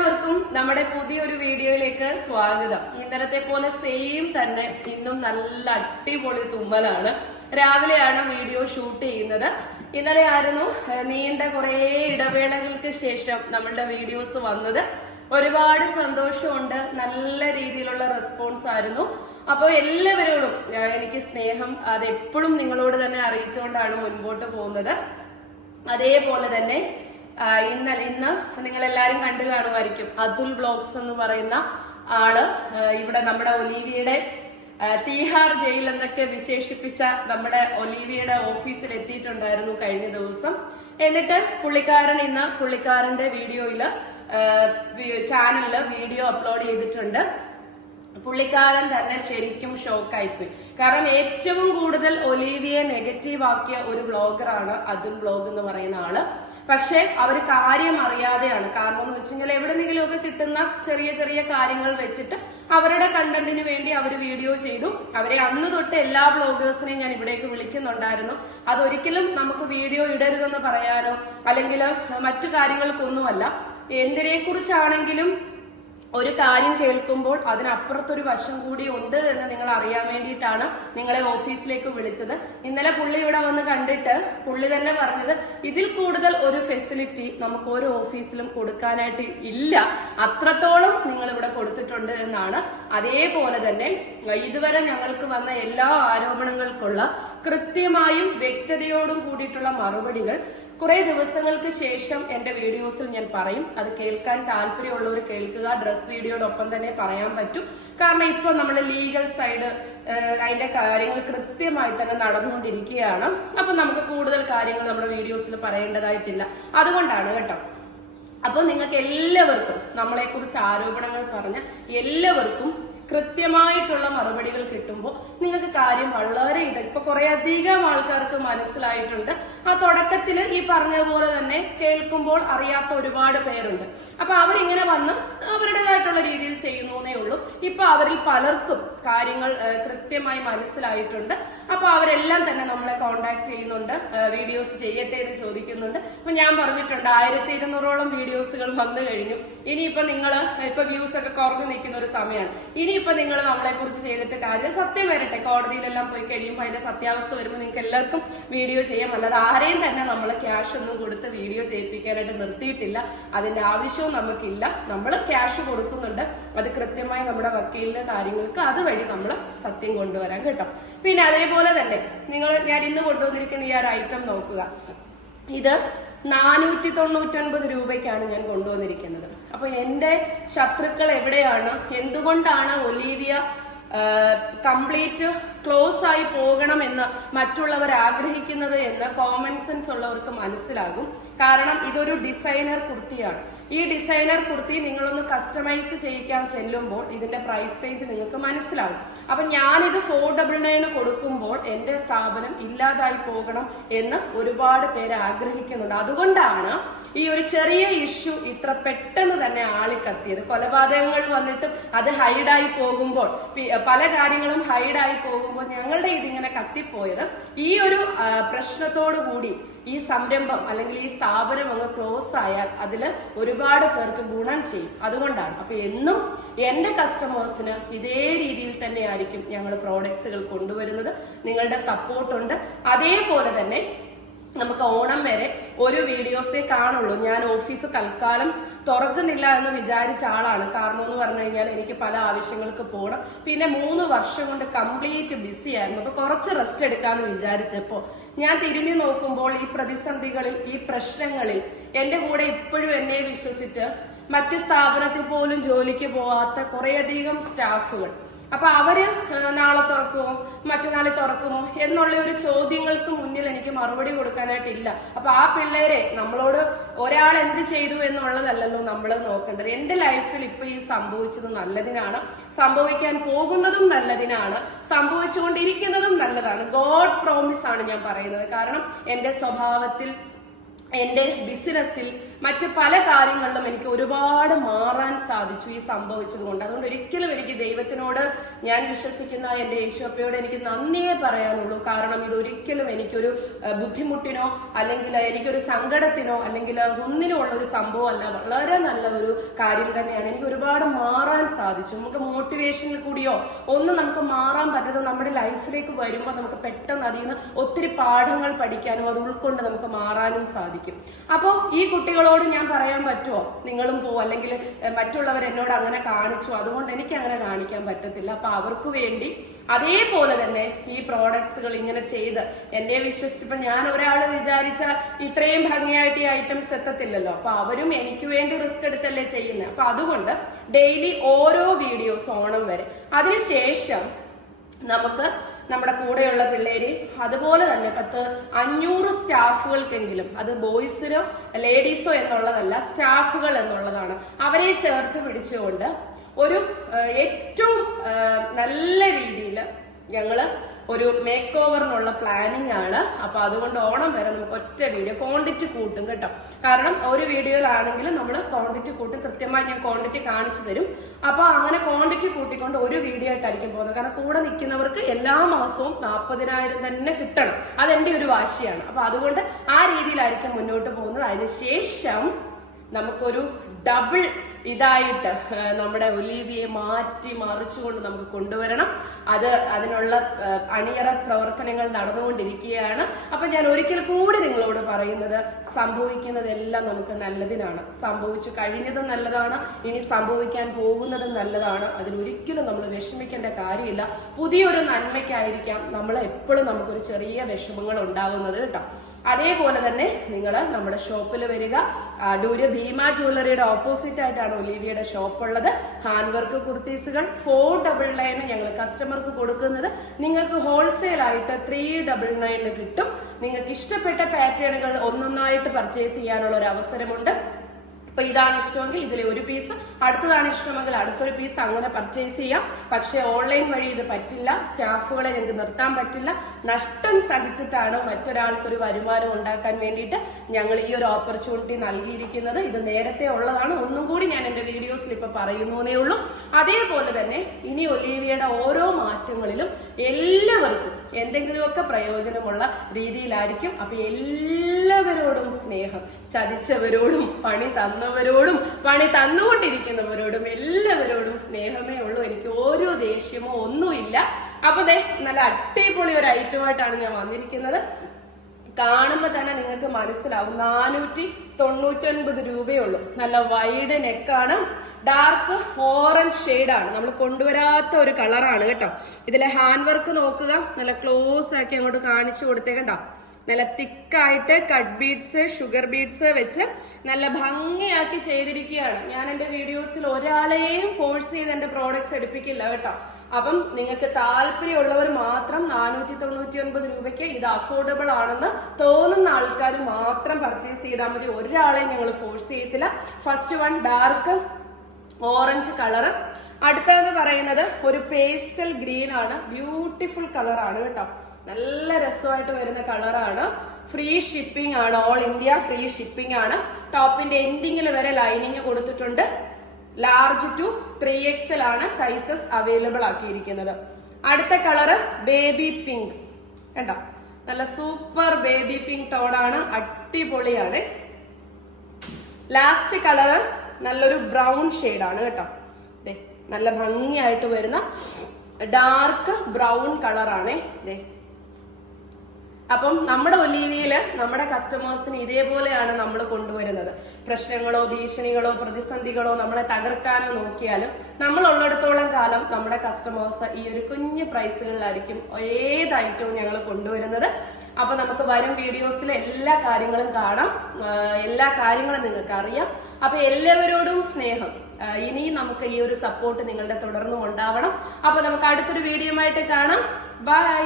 എല്ലാവർക്കും നമ്മുടെ പുതിയൊരു വീഡിയോയിലേക്ക് സ്വാഗതം. ഇന്നലത്തെ പോലെ സെയിം തന്നെ ഇന്നും നല്ല അടിപൊളി തുമ്മലാണ്. രാവിലെയാണ് വീഡിയോ ഷൂട്ട് ചെയ്യുന്നത്. ഇന്നലെ ആയിരുന്നു നീണ്ട കുറേ ഇടവേളകൾക്ക് ശേഷം നമ്മളുടെ വീഡിയോസ് വന്നത്. ഒരുപാട് സന്തോഷമുണ്ട്. നല്ല രീതിയിലുള്ള റെസ്പോൺസ് ആയിരുന്നു. അപ്പോൾ എല്ലാവരോടും എനിക്ക് സ്നേഹം അതെപ്പോഴും നിങ്ങളോട് തന്നെ അറിയിച്ചുകൊണ്ടാണ് മുൻപോട്ട് പോകുന്നത്. അതേപോലെ തന്നെ ഇന്ന് നിങ്ങൾ എല്ലാരും കണ്ടു കാണുമായിരിക്കും, അതുൽ വ്ലോഗ്സ് എന്ന് പറയുന്ന ആള് ഇവിടെ നമ്മുടെ ഒലീവിയുടെ തീഹാർ ജയിൽ എന്നൊക്കെ വിശേഷിപ്പിച്ച നമ്മുടെ ഒലീവിയുടെ ഓഫീസിൽ എത്തിയിട്ടുണ്ടായിരുന്നു കഴിഞ്ഞ ദിവസം. എന്നിട്ട് പുള്ളിക്കാരൻ ഇന്ന് പുള്ളിക്കാരന്റെ വീഡിയോയില് ചാനലില് വീഡിയോ അപ്ലോഡ് ചെയ്തിട്ടുണ്ട്. പുള്ളിക്കാരൻ തന്നെ ശരിക്കും ഷോക്കായിപ്പോയി. കാരണം ഏറ്റവും കൂടുതൽ ഒലീവിയെ നെഗറ്റീവ് ആക്കിയ ഒരു വ്ളോഗറാണ് അതുൽ വ്ലോഗ് എന്ന് പറയുന്ന ആള്. പക്ഷെ അവര് കാര്യം അറിയാതെയാണ്. കാരണം എന്ന് വെച്ചുകഴിഞ്ഞാൽ എവിടെന്നെങ്കിലും ഒക്കെ കിട്ടുന്ന ചെറിയ ചെറിയ കാര്യങ്ങൾ വെച്ചിട്ട് അവരുടെ കണ്ടന്റിന് വേണ്ടി അവർ വീഡിയോ ചെയ്തു. അവരെ അന്ന് തൊട്ട് എല്ലാ വ്ളോഗേഴ്സിനെയും ഞാൻ ഇവിടേക്ക് വിളിക്കുന്നുണ്ടായിരുന്നു. അതൊരിക്കലും നമുക്ക് വീഡിയോ ഇടരുതെന്ന് പറയാനോ അല്ലെങ്കിൽ മറ്റു കാര്യങ്ങൾക്കൊന്നുമല്ല. എന്തിനെ കുറിച്ചാണെങ്കിലും ഒരു കാര്യം കേൾക്കുമ്പോൾ അതിനപ്പുറത്തൊരു വശം കൂടി ഉണ്ട് എന്ന് നിങ്ങൾ അറിയാൻ വേണ്ടിയിട്ടാണ് നിങ്ങളെ ഓഫീസിലേക്ക് വിളിച്ചത്. ഇന്നലെ പുള്ളി ഇവിടെ വന്ന് കണ്ടിട്ട് പുള്ളി തന്നെ പറഞ്ഞത് ഇതിൽ കൂടുതൽ ഒരു ഫെസിലിറ്റി നമുക്ക് ഓരോ ഓഫീസിലും കൊടുക്കാനായിട്ട് ഇല്ല, അത്രത്തോളം നിങ്ങൾ ഇവിടെ കൊടുത്തിട്ടുണ്ട് എന്നാണ്. അതേപോലെ തന്നെ ഇതുവരെ ഞങ്ങൾക്ക് വന്ന എല്ലാ ആരോപണങ്ങൾക്കുള്ള കൃത്യമായും വ്യക്തതയോടും കൂടിയിട്ടുള്ള മറുപടികൾ കുറെ ദിവസങ്ങൾക്ക് ശേഷം എന്റെ വീഡിയോസിൽ ഞാൻ പറയും. അത് കേൾക്കാൻ താല്പര്യമുള്ളവർ കേൾക്കുക. ഡ്രസ് വീഡിയോടൊപ്പം തന്നെ പറയാൻ പറ്റും. കാരണം ഇപ്പൊ നമ്മൾ ലീഗൽ സൈഡ് അതിന്റെ കാര്യങ്ങൾ കൃത്യമായി തന്നെ നടന്നുകൊണ്ടിരിക്കുകയാണ്. അപ്പൊ നമുക്ക് കൂടുതൽ കാര്യങ്ങൾ നമ്മുടെ വീഡിയോസിൽ പറയേണ്ടതായിട്ടില്ല. അതുകൊണ്ടാണ് കേട്ടോ. അപ്പൊ നിങ്ങൾക്ക് എല്ലാവർക്കും നമ്മളെ കുറിച്ച് ആരോപണങ്ങൾ പറഞ്ഞ എല്ലാവർക്കും കൃത്യമായിട്ടുള്ള മറുപടികൾ കിട്ടുമ്പോൾ നിങ്ങൾക്ക് കാര്യം വളരെ ഇപ്പൊ കുറെ അധികം ആൾക്കാർക്ക് മനസ്സിലായിട്ടുണ്ട്. ആ തുടക്കത്തില് ഈ പറഞ്ഞ പോലെ തന്നെ കേൾക്കുമ്പോൾ അറിയാത്ത ഒരുപാട് പേരുണ്ട്. അപ്പൊ അവരിങ്ങനെ വന്ന് അവരുടേതായിട്ടുള്ള രീതിയിൽ ചെയ്യുന്നേ ഉള്ളൂ. ഇപ്പൊ അവരിൽ പലർക്കും കാര്യങ്ങൾ കൃത്യമായി മനസ്സിലായിട്ടുണ്ട്. അപ്പൊ അവരെല്ലാം തന്നെ നമ്മളെ കോണ്ടാക്ട് ചെയ്യുന്നുണ്ട്, വീഡിയോസ് ചെയ്യട്ടെ എന്ന് ചോദിക്കുന്നുണ്ട്. ഇപ്പൊ ഞാൻ പറഞ്ഞിട്ടുണ്ട് 1200ഓളം വീഡിയോസുകൾ വന്നു കഴിഞ്ഞു. ഇനിയിപ്പൊ നിങ്ങള് ഇപ്പൊ വ്യൂസ് ഒക്കെ കുറഞ്ഞു നിൽക്കുന്ന ഒരു സമയമാണ്. ഇനിയിപ്പൊ നിങ്ങൾ നമ്മളെ കുറിച്ച് ചെയ്തിട്ട് കാര്യം സത്യം വരട്ടെ. കോടതിയിലെല്ലാം പോയി കഴിയുമ്പോൾ അതിന്റെ സത്യാവസ്ഥ വരുമ്പോൾ നിങ്ങൾക്ക് എല്ലാവർക്കും വീഡിയോ ചെയ്യാം. അല്ലാതെ ആരെയും തന്നെ നമ്മൾ ക്യാഷ് ഒന്നും കൊടുത്ത് വീഡിയോ ചെയ്യിപ്പിക്കാനായിട്ട് നിർത്തിയിട്ടില്ല. അതിന്റെ ആവശ്യവും നമുക്കില്ല. നമ്മൾ ക്യാഷ് കൊടുക്കുന്നുണ്ട്. അത് കൃത്യമായി നമ്മുടെ വക്കീലിന്റെ കാര്യങ്ങൾക്ക് അതുവഴി നമ്മൾ സത്യം കൊണ്ടുവരാൻ കേട്ടോ. പിന്നെ അതേപോലെ തന്നെ ഞാൻ ഇന്ന് കൊണ്ടുവന്നിരിക്കുന്ന ഈ ഒരു ഐറ്റം നോക്കുക. ഇത് 499 രൂപയ്ക്കാണ് ഞാൻ കൊണ്ടുവന്നിരിക്കുന്നത്. അപ്പൊ എന്റെ ശത്രുക്കൾ എവിടെയാണ്, എന്തുകൊണ്ടാണ് ഒലീവിയ കംപ്ലീറ്റ് ക്ലോസ് ആയി പോകണമെന്ന് മറ്റുള്ളവർ ആഗ്രഹിക്കുന്നത് എന്ന് കോമൺ സെൻസ് ഉള്ളവർക്ക് മനസ്സിലാകും. കാരണം ഇതൊരു ഡിസൈനർ കുർത്തിയാണ്. ഈ ഡിസൈനർ കുർത്തി നിങ്ങളൊന്ന് കസ്റ്റമൈസ് ചെയ്യിക്കാൻ ചെല്ലുമ്പോൾ ഇതിന്റെ പ്രൈസ് റേഞ്ച് നിങ്ങൾക്ക് മനസ്സിലാകും. അപ്പൊ ഞാനിത് 499 കൊടുക്കുമ്പോൾ എന്റെ സ്ഥാപനം ഇല്ലാതായി പോകണം എന്ന് ഒരുപാട് പേര് ആഗ്രഹിക്കുന്നുണ്ട്. അതുകൊണ്ടാണ് ഈ ഒരു ചെറിയ ഇഷ്യൂ ഇത്ര പെട്ടെന്ന് തന്നെ ആളിക്കത്തിയത്. കൊലപാതകങ്ങൾ വന്നിട്ടും അത് ഹൈഡായി പോകുമ്പോൾ, പല കാര്യങ്ങളും ഹൈഡായി പോകുമ്പോൾ ഞങ്ങളുടെ ഇതിങ്ങനെ കത്തിപ്പോയത് ഈ ഒരു പ്രശ്നത്തോടു കൂടി ഈ സംരംഭം അല്ലെങ്കിൽ ഈ സ്ഥാപനം അങ്ങ് ക്ലോസ് ആയാൽ അതിൽ ഒരുപാട് പേർക്ക് ഗുണം ചെയ്യും. അതുകൊണ്ടാണ്. അപ്പൊ എന്നും എന്റെ കസ്റ്റമേഴ്സിന് ഇതേ രീതിയിൽ തന്നെ ആയിരിക്കും ഞങ്ങൾ പ്രോഡക്ട്സുകൾ കൊണ്ടുവരുന്നത്. നിങ്ങളുടെ സപ്പോർട്ടുണ്ട്. അതേപോലെ തന്നെ നമുക്ക് ഓണം വരെ ഒരു വീഡിയോസേ കാണുള്ളൂ. ഞാൻ ഓഫീസ് തൽക്കാലം തുറക്കുന്നില്ല എന്ന് വിചാരിച്ച ആളാണ്. കാരണം എന്ന് പറഞ്ഞു കഴിഞ്ഞാൽ എനിക്ക് പല ആവശ്യങ്ങൾക്ക് പോകണം. പിന്നെ 3 വർഷം കൊണ്ട് കംപ്ലീറ്റ് ബിസി ആയിരുന്നു. അപ്പൊ കുറച്ച് റെസ്റ്റ് എടുക്കാന്ന് വിചാരിച്ചപ്പോ ഞാൻ തിരിഞ്ഞു നോക്കുമ്പോൾ ഈ പ്രതിസന്ധികളിൽ, ഈ പ്രശ്നങ്ങളിൽ എന്റെ കൂടെ ഇപ്പോഴും എന്നെ വിശ്വസിച്ച് മറ്റു സ്ഥാപനത്തിൽ പോലും ജോലിക്ക് പോവാത്ത കുറേയധികം സ്റ്റാഫുകൾ. അപ്പൊ അവര് നാളെ തുറക്കുമോ മറ്റന്നാളിൽ തുറക്കുമോ എന്നുള്ള ഒരു ചോദ്യങ്ങൾക്ക് മുന്നിൽ എനിക്ക് മറുപടി കൊടുക്കാനായിട്ടില്ല. അപ്പൊ ആ പിള്ളേരെ നമ്മളോട് ഒരാൾ എന്ത് ചെയ്തു എന്നുള്ളതല്ലല്ലോ നമ്മൾ നോക്കേണ്ടത്. എന്റെ ലൈഫിൽ ഇപ്പൊ ഈ സംഭവിച്ചത് നല്ലതിനാണ്, സംഭവിക്കാൻ പോകുന്നതും നല്ലതിനാണ്, സംഭവിച്ചുകൊണ്ടിരിക്കുന്നതും നല്ലതാണ്. ഗോഡ് പ്രോമിസ് ആണ് ഞാൻ പറയുന്നത്. കാരണം എന്റെ സ്വഭാവത്തിൽ, എന്റെ ബിസിനസ്സിൽ മറ്റു പല കാര്യങ്ങളിലും എനിക്ക് ഒരുപാട് മാറാൻ സാധിച്ചു ഈ സംഭവിച്ചത് കൊണ്ട്. അതുകൊണ്ട് ഒരിക്കലും എനിക്ക് ദൈവത്തിനോട്, ഞാൻ വിശ്വസിക്കുന്ന എന്റെ യേശുവപ്പയോട് എനിക്ക് നന്ദിയേ പറയാനുള്ളൂ. കാരണം ഇതൊരിക്കലും എനിക്കൊരു ബുദ്ധിമുട്ടിനോ അല്ലെങ്കിൽ എനിക്കൊരു സങ്കടത്തിനോ അല്ലെങ്കിൽ ഒന്നിനോ ഉള്ള ഒരു സംഭവമല്ല. വളരെ നല്ല ഒരു കാര്യം തന്നെയാണ്. എനിക്ക് ഒരുപാട് മാറാൻ സാധിച്ചു. നമുക്ക് മോട്ടിവേഷനിൽ കൂടിയോ ഒന്നും നമുക്ക് മാറാൻ പറ്റാതെ നമ്മുടെ ലൈഫിലേക്ക് വരുമ്പോൾ നമുക്ക് പെട്ടെന്ന് അതിൽ നിന്ന് ഒത്തിരി പാഠങ്ങൾ പഠിക്കാനും അത് ഉൾക്കൊണ്ട് നമുക്ക് മാറാനും സാധിക്കും. അപ്പോൾ ഈ കുട്ടികളോട് ഞാൻ പറയാൻ പറ്റുമോ നിങ്ങളും പോ, അല്ലെങ്കിൽ മറ്റുള്ളവർ എന്നോട് അങ്ങനെ കാണിച്ചു അതുകൊണ്ട് എനിക്ക് അങ്ങനെ കാണിക്കാൻ പറ്റത്തില്ല. അപ്പൊ അവർക്ക് വേണ്ടി അതേപോലെ തന്നെ ഈ പ്രോഡക്ട്സുകൾ ഇങ്ങനെ ചെയ്ത് എന്നെ വിശ്വസിച്ചപ്പോ ഞാൻ ഒരാൾ വിചാരിച്ച ഇത്രയും ഭംഗിയായിട്ട് ഈ ഐറ്റംസ് എത്തത്തില്ലല്ലോ. അപ്പൊ അവരും എനിക്ക് വേണ്ടി റിസ്ക് എടുത്തല്ലേ ചെയ്യുന്നത്. അപ്പൊ അതുകൊണ്ട് ഡെയിലി ഓരോ വീഡിയോസ് ഓണം വരെ, അതിനുശേഷം നമുക്ക് നമ്മുടെ കൂടെയുള്ള പിള്ളേര് അതുപോലെ തന്നെ 500 സ്റ്റാഫുകൾക്കെങ്കിലും, അത് ബോയ്സിനോ ലേഡീസോ എന്നുള്ളതല്ല, സ്റ്റാഫുകൾ എന്നുള്ളതാണ്, അവരെ ചേർത്ത് പിടിച്ചുകൊണ്ട് ഒരു ഏറ്റവും നല്ല രീതിയിൽ ഞങ്ങള് ഒരു മേക്ക് ഓവറിനുള്ള പ്ലാനിങ് ആണ്. അപ്പൊ അതുകൊണ്ട് ഓണം വരെ നമുക്ക് ഒറ്റ വീഡിയോ ക്വാണ്ടിറ്റി കൂട്ടും കേട്ടോ. കാരണം ഒരു വീഡിയോയിലാണെങ്കിലും നമ്മൾ ക്വാണ്ടിറ്റി കൂട്ടും, കൃത്യമായി ഞാൻ ക്വാണ്ടിറ്റി കാണിച്ചു തരും. അപ്പൊ അങ്ങനെ ക്വാണ്ടിറ്റി കൂട്ടിക്കൊണ്ട് ഒരു വീഡിയോ ആയിട്ടായിരിക്കും പോകുന്നത്. കാരണം കൂടെ നിൽക്കുന്നവർക്ക് എല്ലാ മാസവും 40,000 തന്നെ കിട്ടണം, അതെന്റെ ഒരു വാശിയാണ്. അപ്പൊ അതുകൊണ്ട് ആ രീതിയിലായിരിക്കും മുന്നോട്ട് പോകുന്നത്. അതിനുശേഷം നമുക്കൊരു ഡബിൾ ഇതായിട്ട് നമ്മുടെ ഒലീവിയെ മാറ്റി മറിച്ചുകൊണ്ട് നമുക്ക് കൊണ്ടുവരണം. അതിനുള്ള അണിയറ പ്രവർത്തനങ്ങൾ നടന്നുകൊണ്ടിരിക്കുകയാണ്. അപ്പൊ ഞാൻ ഒരിക്കൽ കൂടി നിങ്ങളോട് പറയുന്നത്, സംഭവിക്കുന്നതെല്ലാം നമുക്ക് നല്ലതിനാണ്. സംഭവിച്ചു കഴിഞ്ഞതും നല്ലതാണ്, ഇനി സംഭവിക്കാൻ പോകുന്നതും നല്ലതാണ്. അതിലൊരിക്കലും നമ്മൾ വിഷമിക്കേണ്ട കാര്യമില്ല. പുതിയൊരു നന്മയ്ക്കായിരിക്കാം നമ്മൾ എപ്പോഴും നമുക്കൊരു ചെറിയ വിഷമങ്ങൾ ഉണ്ടാവുന്നത് കേട്ടോ. അതേപോലെ തന്നെ നിങ്ങൾ നമ്മുടെ ഷോപ്പിൽ വരിക. അടൂര് ഭീമ ജ്വല്ലറിയുടെ ഓപ്പോസിറ്റ് ആയിട്ടാണ് ഒലീവിയുടെ ഷോപ്പ് ഉള്ളത്. ഹാൻഡ് വർക്ക് കുർത്തീസുകൾ 499 ഞങ്ങൾ കസ്റ്റമർക്ക് കൊടുക്കുന്നത്. നിങ്ങൾക്ക് ഹോൾസെയിൽ ആയിട്ട് 399 കിട്ടും. നിങ്ങൾക്ക് ഇഷ്ടപ്പെട്ട പാറ്റേണുകൾ ഒന്നൊന്നായിട്ട് പർച്ചേസ് ചെയ്യാനുള്ള ഒരു അവസരമുണ്ട്. അപ്പൊ ഇതാണ് ഇഷ്ടമെങ്കിൽ ഇതിലെ ഒരു പീസ്, അടുത്തതാണ് ഇഷ്ടമെങ്കിൽ അടുത്തൊരു പീസ്, അങ്ങനെ പർച്ചേസ് ചെയ്യാം. പക്ഷെ ഓൺലൈൻ വഴി ഇത് പറ്റില്ല. സ്റ്റാഫുകളെ ഞങ്ങൾക്ക് നിർത്താൻ പറ്റില്ല. നഷ്ടം സഹിച്ചിട്ടാണ് മറ്റൊരാൾക്കൊരു വരുമാനം ഉണ്ടാക്കാൻ വേണ്ടിയിട്ട് ഞങ്ങൾ ഈ ഒരു ഓപ്പർച്യൂണിറ്റി നൽകിയിരിക്കുന്നത്. ഇത് നേരത്തെ ഉള്ളതാണ്, ഒന്നും കൂടി ഞാൻ എന്റെ വീഡിയോസിൽ ഇപ്പൊ പറയുന്നേ ഉള്ളൂ. അതേപോലെ തന്നെ ഇനി ഒലീവിയയുടെ ഓരോ മാറ്റങ്ങളിലും എല്ലാവർക്കും എന്തെങ്കിലുമൊക്കെ പ്രയോജനമുള്ള രീതിയിലായിരിക്കും. അപ്പൊ എല്ലാവരോടും സ്നേഹം, ചതിച്ചവരോടും പണി തന്നവരോടും പണി തന്നുകൊണ്ടിരിക്കുന്നവരോടും എല്ലാവരോടും സ്നേഹമേ ഉള്ളൂ. എനിക്ക് ഓരോ ദേഷ്യമോ ഒന്നുമില്ല. അപ്പൊ നല്ല അടിപൊളി ഒരു ഐറ്റമായിട്ടാണ് ഞാൻ വന്നിരിക്കുന്നത്. കാണുമ്പോ തന്നെ നിങ്ങൾക്ക് മനസ്സിലാവും. 499 രൂപയേ ഉള്ളൂ. നല്ല വൈഡ് നെക്കാണ്, ഡാർക്ക് ഓറഞ്ച് ഷെയ്ഡാണ്, നമ്മൾ കൊണ്ടുവരാത്ത ഒരു കളറാണ് കേട്ടോ. ഇതിലെ ഹാൻഡ് വർക്ക് നോക്കുക, നല്ല ക്ലോസ് ആക്കി അങ്ങോട്ട് കാണിച്ചു കൊടുത്തേക്കട്ടോ. നല്ല തിക്കായിട്ട് കട്ട് ബീഡ്സ്, ഷുഗർ ബീഡ്സ് വെച്ച് നല്ല ഭംഗിയാക്കി ചെയ്തിരിക്കുകയാണ്. ഞാൻ എന്റെ വീഡിയോസിൽ ഒരാളെയും ഫോഴ്സ് ചെയ്ത് എന്റെ പ്രോഡക്ട്സ് എടുപ്പിക്കില്ല കേട്ടോ. അപ്പം നിങ്ങൾക്ക് താല്പര്യമുള്ളവർ മാത്രം 499 രൂപയ്ക്ക് ഇത് അഫോർഡബിൾ ആണെന്ന് തോന്നുന്ന ആൾക്കാർ മാത്രം പർച്ചേസ് ചെയ്താൽ മതി. ഒരാളെയും ഞങ്ങൾ ഫോഴ്സ് ചെയ്യത്തില്ല. First one dark orange colour. അടുത്തതെന്ന് പറയുന്നത് ഒരു പേസ്റ്റൽ ഗ്രീൻ ആണ്, ബ്യൂട്ടിഫുൾ കളറാണ് കേട്ടോ. നല്ല രസമായിട്ട് വരുന്ന കളറാണ്. ഫ്രീ ഷിപ്പിംഗ് ആണ്, ഓൾ ഇന്ത്യ ഫ്രീ ഷിപ്പിംഗ് ആണ്. ടോപ്പിന്റെ എൻഡിങ്ങിൽ വരെ ലൈനിങ് കൊടുത്തിട്ടുണ്ട്. ലാർജ് ടു 3XL ആണ് സൈസസ് അവൈലബിൾ ആക്കിയിരിക്കുന്നത്. അടുത്ത കളറ് ബേബി പിങ്ക് കണ്ടോ, നല്ല സൂപ്പർ ബേബി പിങ്ക് ടോണാണ്, അടിപൊളിയാണ്. ലാസ്റ്റ് കളറ് നല്ലൊരു ബ്രൗൺ ഷെയ്ഡാണ് കേട്ടോ. നല്ല ഭംഗിയായിട്ട് വരുന്ന ഡാർക്ക് ബ്രൗൺ കളറാണ്. അപ്പം നമ്മുടെ ഒലീവിയയില് നമ്മുടെ കസ്റ്റമേഴ്സിന് ഇതേപോലെയാണ് നമ്മൾ കൊണ്ടുവരുന്നത്. പ്രശ്നങ്ങളോ ഭീഷണികളോ പ്രതിസന്ധികളോ നമ്മളെ തകർക്കാനോ നോക്കിയാലും നമ്മൾ ഉള്ളിടത്തോളം കാലം നമ്മുടെ കസ്റ്റമേഴ്സ് ഈ ഒരു കുഞ്ഞു പ്രൈസുകളിലായിരിക്കും ഏത് ഐറ്റവും ഞങ്ങൾ കൊണ്ടുവരുന്നത്. അപ്പൊ നമുക്ക് വരും വീഡിയോസിൽ എല്ലാ കാര്യങ്ങളും കാണാം, എല്ലാ കാര്യങ്ങളും നിങ്ങൾക്ക് അറിയാം. അപ്പൊ എല്ലാവരോടും സ്നേഹം. ഇനിയും നമുക്ക് ഈ ഒരു സപ്പോർട്ട് നിങ്ങളുടെ തുടർന്നും ഉണ്ടാവണം. അപ്പൊ നമുക്ക് അടുത്തൊരു വീഡിയോ ആയിട്ട് കാണാം. ബൈ.